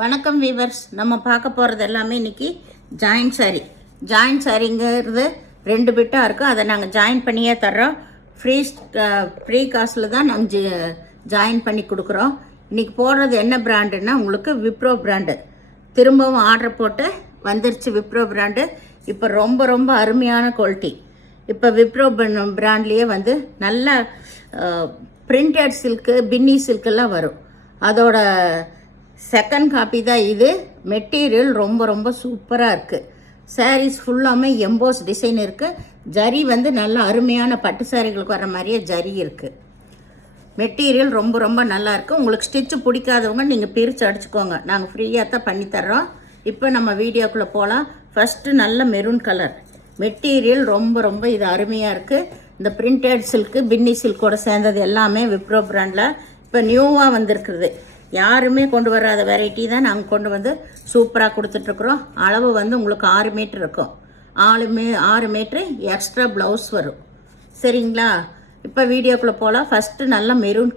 வணக்கம் வீவர்ஸ். நம்ம பார்க்க போகிறது எல்லாமே இன்றைக்கி ஜாயின்ட் சாரீ. ஜாயின்ட் சாரீங்கிறது 2 பிட்டாக இருக்கும். அதை நாங்கள் ஜாயின் பண்ணியே தர்றோம். ஃப்ரீ காசில் தான் நாங்கள் ஜாயின் பண்ணி கொடுக்குறோம். இன்றைக்கி போடுறது என்ன பிராண்டுன்னா உங்களுக்கு விப்ரோ பிராண்டு. திரும்பவும் ஆர்டர் போட்டு வந்துருச்சு விப்ரோ பிராண்டு. இப்போ ரொம்ப அருமையான குவாலிட்டி. இப்போ விப்ரோ பிராண்ட்லேயே வந்து நல்ல பிரிண்டட் சில்க்கு, பின்னி சில்க்கெல்லாம் வரும். அதோட செகண்ட் காப்பி தான் இது. மெட்டீரியல் ரொம்ப சூப்பராக இருக்குது. சாரீஸ் ஃபுல்லாமே எம்போஸ் டிசைன் இருக்குது. ஜரி வந்து நல்ல அருமையான பட்டு சாரிகளுக்கு வர மாதிரியே ஜரி இருக்குது. மெட்டீரியல் ரொம்ப நல்லா இருக்குது. உங்களுக்கு ஸ்டிச்சு பிடிக்காதவங்க நீங்கள் பிரித்து அடிச்சுக்கோங்க. நாங்கள் ஃப்ரீயாக தான் பண்ணித்தர்றோம். இப்போ நம்ம வீடியோக்குள்ளே போகலாம். ஃபஸ்ட்டு நல்ல மெரூன் கலர் மெட்டீரியல் ரொம்ப இது அருமையாக இருக்குது. இந்த பிரிண்டட் சில்க்கு, பின்னி சில்கோட சேர்ந்தது எல்லாமே விப்ரோ பிராண்டில் இப்போ நியூவாக வந்திருக்குது. யாருமே கொண்டு வராத வெரைட்டி தான் நாங்கள் கொண்டு வந்து சூப்பராக கொடுத்துட்ருக்குறோம். அளவு வந்து உங்களுக்கு 6 மீட்டர் இருக்கும். 6 மீட்ரு எக்ஸ்ட்ரா ப்ளவுஸ் வரும். சரிங்களா? இப்போ வீடியோக்குள்ளே போகலாம். ஃபஸ்ட்டு நல்லா மெரூன்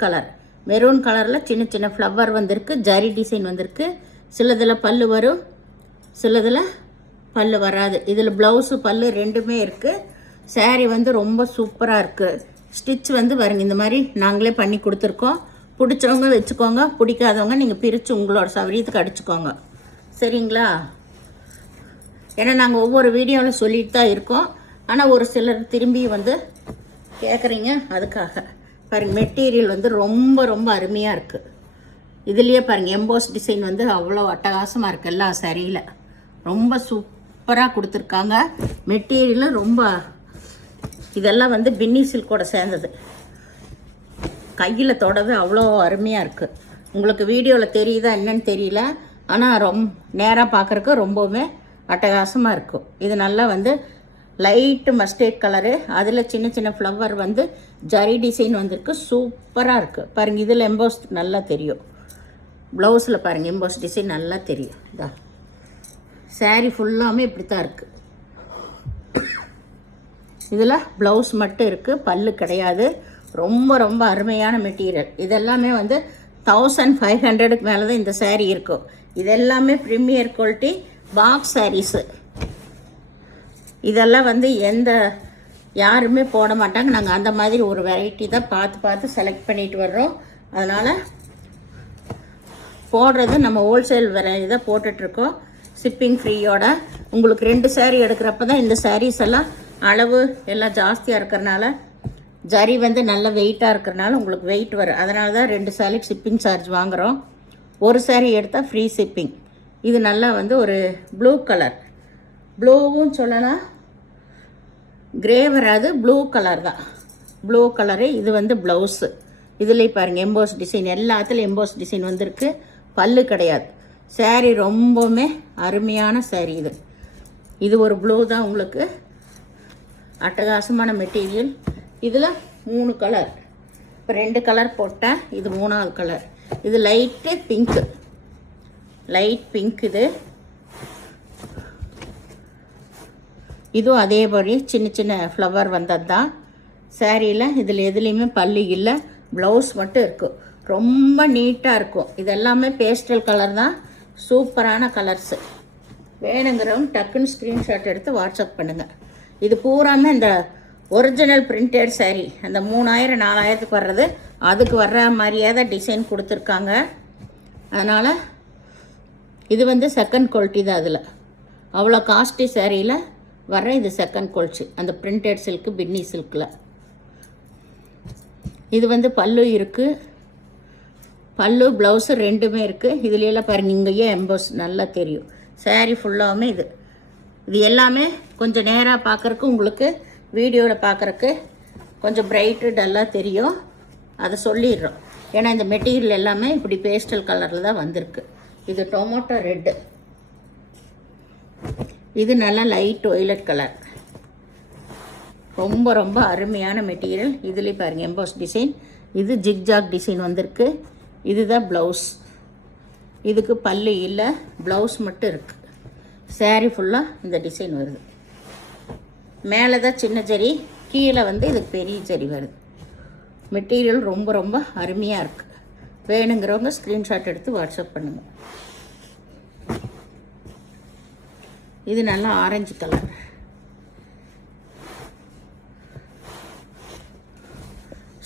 கலரில் சின்ன ஃப்ளவர் வந்திருக்கு. ஜரி டிசைன் வந்திருக்கு. சிலதில் பல்லு வரும், சிலதில் பல்லு வராது. இதில் ப்ளவுஸு பல்லு ரெண்டுமே இருக்குது. சாரீ வந்து ரொம்ப சூப்பராக இருக்குது. ஸ்டிச் வந்து பாருங்க, இந்த மாதிரி நாங்களே பண்ணி கொடுத்துருக்கோம். பிடிச்சவங்க வச்சுக்கோங்க, பிடிக்காதவங்க நீங்கள் பிரித்து உங்களோட சௌகரியத்துக்கு அடிச்சுக்கோங்க. சரிங்களா? ஏன்னா நாங்கள் ஒவ்வொரு வீடியோவில் சொல்லிட்டு தான் இருக்கோம். ஆனால் ஒரு சிலர் திரும்பி வந்து கேட்குறீங்க, அதுக்காக. பாருங்கள், மெட்டீரியல் வந்து ரொம்ப அருமையாக இருக்குது. இதுலேயே பாருங்கள், எம்போஸ் டிசைன் வந்து அவ்வளோ அட்டகாசமாக இருக்குது. எல்லாம் சரியில்லை, ரொம்ப சூப்பராக கொடுத்துருக்காங்க. மெட்டீரியலும் இதெல்லாம் வந்து பின்னி சில்கோட சேர்ந்தது. கையில் தொடது அவ்வளோ அருமையாக இருக்குது. உங்களுக்கு வீடியோவில் தெரியுதா என்னன்னு தெரியல, ஆனால் நேராக பார்க்குறக்கு ரொம்பவுமே அட்டகாசமாக இருக்கும். இது நல்லா வந்து லைட்டு மஸ்டர்ட் கலரு, அதில் சின்ன ஃப்ளவர் வந்து ஜரி டிசைன் வந்திருக்கு. சூப்பராக இருக்குது. பாருங்கள், இதில் எம்போஸ் நல்லா தெரியும். ப்ளவுஸில் பாருங்கள், எம்போஸ் டிசைன் நல்லா தெரியும். இதான் சாரீ ஃபுல்லாமே இப்படி தான் இருக்குது. இதில் ப்ளவுஸ் மட்டும் இருக்குது, பல்லு கிடையாது. ரொம்ப அருமையான மெட்டீரியல். இதெல்லாமே வந்து 1500க்கு மேலே தான் இந்த சாரீ இருக்கும். இதெல்லாமே ப்ரீமியர் குவாலிட்டி பாக்ஸ் சாரீஸு. இதெல்லாம் வந்து யாருமே போட மாட்டாங்க. நாங்கள் அந்த மாதிரி ஒரு வெரைட்டி தான் பார்த்து செலக்ட் பண்ணிட்டு வர்றோம். அதனால் போடுறது நம்ம ஹோல்சேல் வெரைட்டி தான் போட்டுட்ருக்கோம். ஷிப்பிங் ஃப்ரீயோட. உங்களுக்கு 2 சாரீ எடுக்கிறப்ப தான் இந்த சாரீஸ் எல்லாம் அளவு எல்லாம் ஜாஸ்தியாக இருக்கிறனால, ஜரி வந்து நல்ல வெயிட்டாக இருக்கிறனால உங்களுக்கு வெயிட் வரும். அதனால தான் 2 சாரிக்கு ஷிப்பிங் சார்ஜ் வாங்குகிறோம். ஒரு சாரீ எடுத்தால் ஃப்ரீ ஷிப்பிங். இது நல்லா வந்து ஒரு ப்ளூ கலர், ப்ளூவும் சொல்லலாம், கிரே வராது, ப்ளூ கலர் தான். Blue colour. இது வந்து ப்ளவுஸு. இதுலேயே பாருங்கள், எம்போஸ் டிசைன், எல்லாத்துலேயும் எம்போஸ் டிசைன் வந்திருக்கு. பல்லு கிடையாது. சாரீ ரொம்பவுமே அருமையான சாரீ. இது ஒரு ப்ளூ தான். உங்களுக்கு அட்டகாசமான மெட்டீரியல். இதில் 3 கலர். இப்போ 2 கலர் போட்டேன், இது 3ஆவது கலர். இது லைட்டு பிங்க்கு, லைட் பிங்க். இதுவும் அதே மாதிரி சின்ன ஃப்ளவர் வந்தது தான் சாரியில். இதில் எதுலேயுமே பல்லு இல்லை, ப்ளவுஸ் மட்டும் இருக்கும். ரொம்ப நீட்டாக இருக்கும். இதெல்லாமே பேஸ்டல் கலர் தான். சூப்பரான கலர்ஸு. வேணுங்கிறவங்க டக்குன்னு ஸ்க்ரீன்ஷாட் எடுத்து வாட்ஸ்அப் பண்ணுங்கள். இது பூராமே இந்த ஒரிஜினல் பிரிண்டட் சாரீ. அந்த 3000 4000க்கு வர்றது அதுக்கு வர்ற மாதிரியே தான் டிசைன் கொடுத்துருக்காங்க. அதனால் இது வந்து செகண்ட் குவாலிட்டி தான். அதில் அவ்வளோ காஸ்ட்லி சாரியில் வர்ற இது செகண்ட் குவாலிட்டி. அந்த பிரிண்டட் சில்க்கு, பின்னி சில்கில். இது வந்து பல்லு இருக்குது, பல்லு ப்ளவுஸு ரெண்டுமே இருக்குது. இதுலையெல்லாம் பாருங்கள், இங்கேயே எம்போஸ் நல்லா தெரியும். சாரீ ஃபுல்லாமே இது எல்லாமே கொஞ்சம் நேராக பார்க்குறக்கு, உங்களுக்கு வீடியோவில் பார்க்குறக்கு கொஞ்சம் பிரைட்டு டல்லாக தெரியும். அதை சொல்லிடுறோம். ஏன்னா இந்த மெட்டீரியல் எல்லாமே இப்படி பேஸ்டல் கலரில் தான் வந்திருக்கு. இது டொமேட்டோ ரெட்டு. இது நல்லா லைட் ஒய்லட் கலர். ரொம்ப அருமையான மெட்டீரியல். இதுலேயும் பாருங்கள், எம்போஸ் டிசைன். இது ஜிக்ஜாக் டிசைன் வந்திருக்கு. இதுதான் ப்ளவுஸ். இதுக்கு பல்லு இல்லை, ப்ளவுஸ் மட்டும் இருக்குது. சாரீ ஃபுல்லாக இந்த டிசைன் வருது. மேலே தான் சின்ன ஜரி, கீழே வந்து இதுக்கு பெரிய ஜரி வருது. மெட்டீரியல் ரொம்ப அருமையாக இருக்குது. வேணுங்கிறவங்க ஸ்க்ரீன்ஷாட் எடுத்து வாட்ஸ்அப் பண்ணுங்கள். இது நல்லா ஆரஞ்சு கலர்.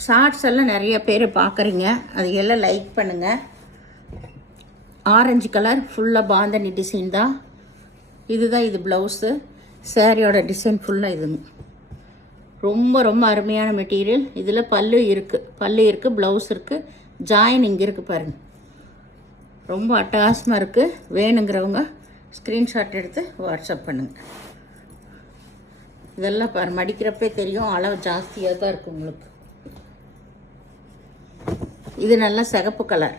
ஷார்ட்ஸ் எல்லாம் நிறைய பேர் பார்க்குறீங்க, அது எல்லாம் லைக் பண்ணுங்கள். ஆரஞ்சு கலர் ஃபுல்லாக பாந்தனி டிசைன் தான். இதுதான் இது ப்ளவுஸு. சாரியோட டிசைன் ஃபுல்லாக இதுங்க. ரொம்ப ரொம்ப அருமையான மெட்டீரியல். இதில் பல்லு இருக்குது, ப்ளவுஸ் இருக்குது, ஜாயின் இங்கே இருக்குது பாருங்கள். ரொம்ப அட்டகாசமாக இருக்குது. வேணுங்கிறவங்க ஸ்க்ரீன்ஷாட் எடுத்து வாட்ஸ்அப் பண்ணுங்கள். இதெல்லாம் மடிக்கிறப்பே தெரியும், அளவு ஜாஸ்தியாக தான் இருக்குது உங்களுக்கு. இது நல்லா சிகப்பு கலர்.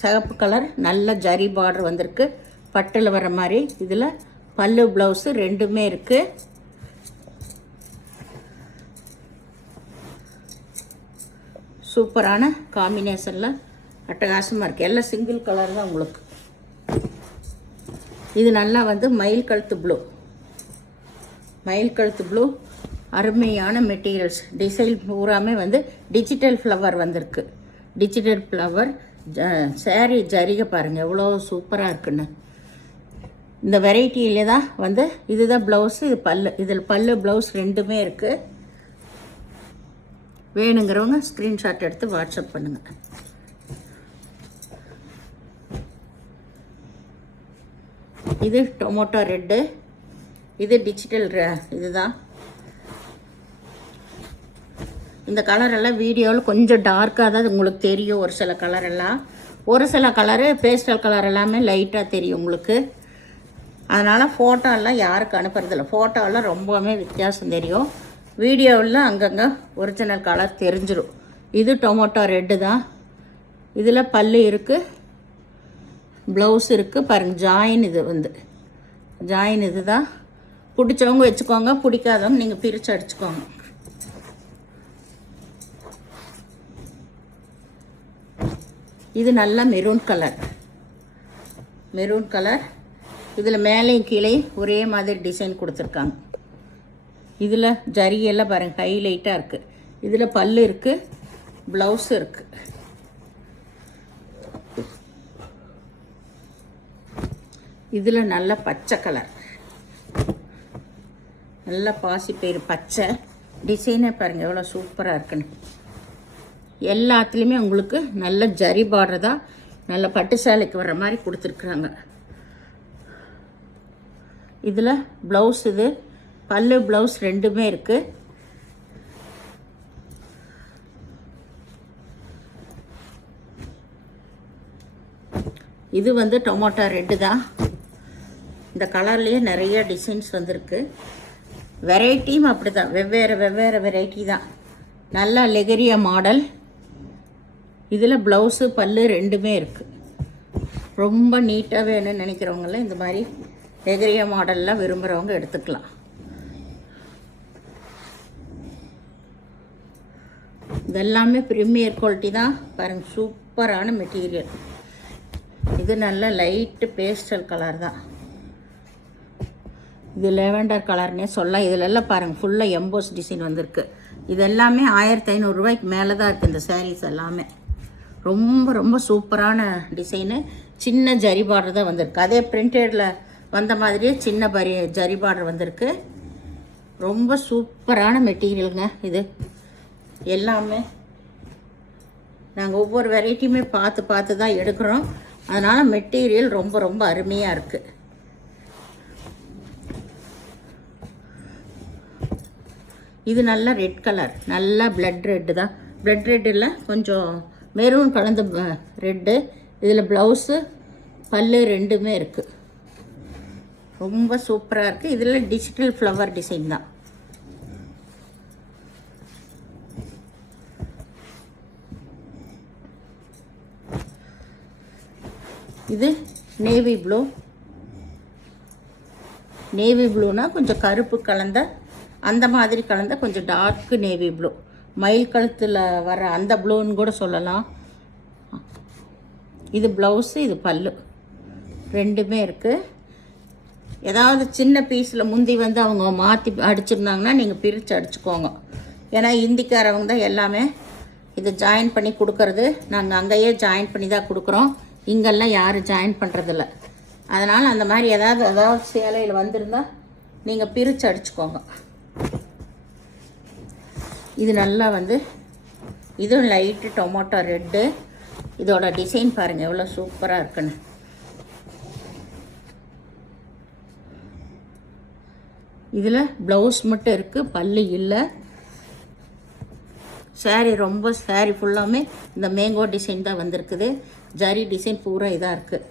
சிகப்பு கலர் நல்ல ஜரி பார்டர் வந்திருக்கு, பட்டில் வர மாதிரி. இதில் பல்லு ப்ளவுஸு ரெண்டுமே இருக்குது. சூப்பரான காம்பினேஷனில் அட்டகாசமாக இருக்குது. எல்லாம் சிங்கிள் கலர் தான் உங்களுக்கு. இது நல்லா மயில் கழுத்து ப்ளூ, அருமையான மெட்டீரியல்ஸ். டிசைன் பூராமே டிஜிட்டல் ஃப்ளவர் வந்திருக்கு. டிஜிட்டல் ஃப்ளவர் சாரி ஜரிகை பாருங்கள் எவ்வளோ சூப்பராக இருக்குன்னு. இந்த வெரைட்டியிலே தான் இதுதான் ப்ளவுஸு, இது பல்லு. இதில் பல்லு ப்ளவுஸ் ரெண்டுமே இருக்குது. வேணுங்கிறவங்க ஸ்க்ரீன்ஷாட் எடுத்து வாட்ஸ்அப் பண்ணுங்கள். இது டொமேட்டோ ரெட்டு, இது டிஜிட்டல் இதுதான். இந்த கலரெல்லாம் வீடியோவில் கொஞ்சம் டார்க்காக தான் உங்களுக்கு தெரியும். ஒரு சில கலரெல்லாம், ஒரு சில கலரு பேஸ்டல் கலர் எல்லாமே லைட்டாக தெரியும் உங்களுக்கு. அதனால் ஃபோட்டோலாம் யாருக்கு அனுப்புறதில்ல. ஃபோட்டோவில் ரொம்பவுமே வித்தியாசம் தெரியும். வீடியோவில் அங்கங்கே ஒரிஜினல் கலர் தெரிஞ்சிடும். இது டொமேட்டோ ரெட்டு தான். இதில் பல்லு இருக்குது, ப்ளவுஸ் இருக்குது பாருங்கள். ஜாயின் இது ஜாயின் இது தான். பிடிச்சவங்க வச்சுக்கோங்க, பிடிக்காதவங்க நீங்கள் பிரித்து அடிச்சுக்கோங்க. இது நல்லா மெரூன் கலர். இதில் மேலேயும் கீழே ஒரே மாதிரி டிசைன் கொடுத்துருக்காங்க. இதில் ஜரியெல்லாம் பாருங்கள் ஹைலைட்டாக இருக்குது. இதில் பல்லு இருக்குது, ப்ளவுஸ் இருக்குது. இதில் நல்ல பச்சை கலர், நல்ல பாசிப்பயிறு பச்சை. டிசைனே பாருங்கள் எவ்வளோ சூப்பராக இருக்குன்னு. எல்லாத்துலேயுமே உங்களுக்கு நல்ல ஜரி பார்டர் தான், நல்ல பட்டு சேலைக்கு வர்ற மாதிரி கொடுத்துருக்குறாங்க. இதில் ப்ளவுஸ் இது பல்லு ப்ளவுஸ் ரெண்டுமே இருக்குது. இது டொமேட்டோ ரெட்டு தான். இந்த கலர்லேயே நிறைய டிசைன்ஸ் வந்திருக்கு. வெரைட்டியும் அப்படி தான், வெவ்வேறு வெரைட்டி தான். நல்ல லெகரியா மாடல். இதில் ப்ளவுஸு பல்லு ரெண்டுமே இருக்குது. ரொம்ப நீட்டாக வேணும்னு நினைக்கிறவங்களாம் இந்த மாதிரி லெகரியா மாடல்லாம் விரும்புகிறவங்க எடுத்துக்கலாம். இதெல்லாமே ப்ரீமியர் குவாலிட்டி தான் பாருங்கள். சூப்பரான மெட்டீரியல். இது நல்ல லைட்டு பேஸ்டல் கலர் தான். இது லேவெண்டர் கலர்னே சொல்லலாம். இதிலெல்லாம் பாருங்கள் ஃபுல்லாக எம்போஸ் டிசைன் வந்திருக்கு. இது எல்லாமே 1500 ரூபாய்க்கு மேலே தான் இருக்குது. இந்த சாரீஸ் எல்லாமே ரொம்ப ரொம்ப சூப்பரான டிசைனு. சின்ன ஜரி பார்டர் தான் வந்திருக்கு. அதே பிரிண்டடில் வந்த மாதிரியே சின்ன ஜரி பார்டர் வந்திருக்கு. ரொம்ப சூப்பரான மெட்டீரியலுங்க. இது எல்லாமே நாங்கள் ஒவ்வொரு வெரைட்டியுமே பார்த்து தான் எடுக்கிறோம். அதனால் மெட்டீரியல் ரொம்ப ரொம்ப அருமையாக இருக்குது. இது நல்ல ரெட் கலர், நல்லா பிளட் ரெட்டு தான். பிளட் ரெட்டில் கொஞ்சம் மெரூன் கலந்த ரெட்டு. இதில் ப்ளவுஸு பல்லு ரெண்டுமே இருக்குது. ரொம்ப சூப்பராக இருக்குது. இதில் டிஜிட்டல் ஃப்ளவர் டிசைன் தான். இது நேவி ப்ளூனா கொஞ்சம் கருப்பு கலந்த அந்த மாதிரி கலந்த கொஞ்சம் டார்க்கு நேவி ப்ளூ. மயில் கழுத்தில் வர அந்த ப்ளூன்னு கூட சொல்லலாம். இது ப்ளவுஸு, இது பல்லு ரெண்டுமே இருக்குது. ஏதாவது சின்ன பீஸில் முந்தி அவங்க மாற்றி அடிச்சிருந்தாங்கன்னா நீங்கள் பிரித்து அடிச்சுக்கோங்க. ஏன்னா இந்திக்காரவங்க தான் எல்லாமே இது ஜாயின் பண்ணி கொடுக்கறது நாங்கள் அங்கேயே ஜாயின் பண்ணி தான் கொடுக்குறோம். இங்கெல்லாம் யாரும் ஜாயின் பண்ணுறதில்ல. அதனால் அந்த மாதிரி ஏதாவது சேலையில் வந்திருந்தால் நீங்கள் பிரித்து அடிச்சுக்கோங்க. இது நல்லா வந்து இதுவும் லைட்டு டொமேட்டோ ரெட்டு. இதோட டிசைன் பாருங்கள் எவ்வளோ சூப்பராக இருக்குன்னு. இதில் ப்ளவுஸ் மட்டும் இருக்குது, பல்லு இல்லை. சாரீ ஃபுல்லாமே இந்த மேங்கோ டிசைன் தான் வந்திருக்குது. ஜரி டிசைன் பூரா இதாக இருக்குது.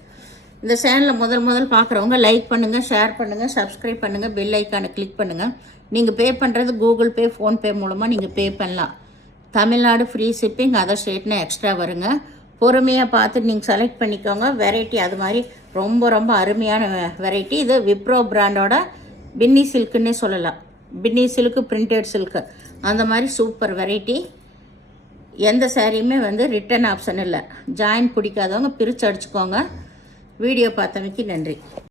இந்த சேனலை முதல் பார்க்குறவங்க லைக் பண்ணுங்கள், ஷேர் பண்ணுங்கள், சப்ஸ்கிரைப் பண்ணுங்கள், பெல் ஐக்கானை கிளிக் பண்ணுங்கள். நீங்கள் பே பண்ணுறது கூகுள் பே, ஃபோன்பே மூலமாக நீங்கள் பே பண்ணலாம். தமிழ்நாடு ஃப்ரீ ஷிப்பிங், அதர் ஸ்டேட்னா எக்ஸ்ட்ரா வருங்க. பொறுமையாக பார்த்து நீங்கள் செலக்ட் பண்ணிக்கோங்க. வெரைட்டி அது மாதிரி ரொம்ப அருமையான வெரைட்டி. இது விப்ரோ பிராண்டோட பின்னி சில்க்குன்னே சொல்லலாம். பின்னி சில்க்கு, பிரிண்டட் சில்க்கு, அந்த மாதிரி சூப்பர் வெரைட்டி. எந்த சாரியுமே வந்து ரிட்டன் ஆப்ஷன் இல்லை. ஜாயின் பிடிக்காதவங்க பிரித்து அடிச்சுக்கோங்க. வீடியோ பார்த்தமைக்கு நன்றி.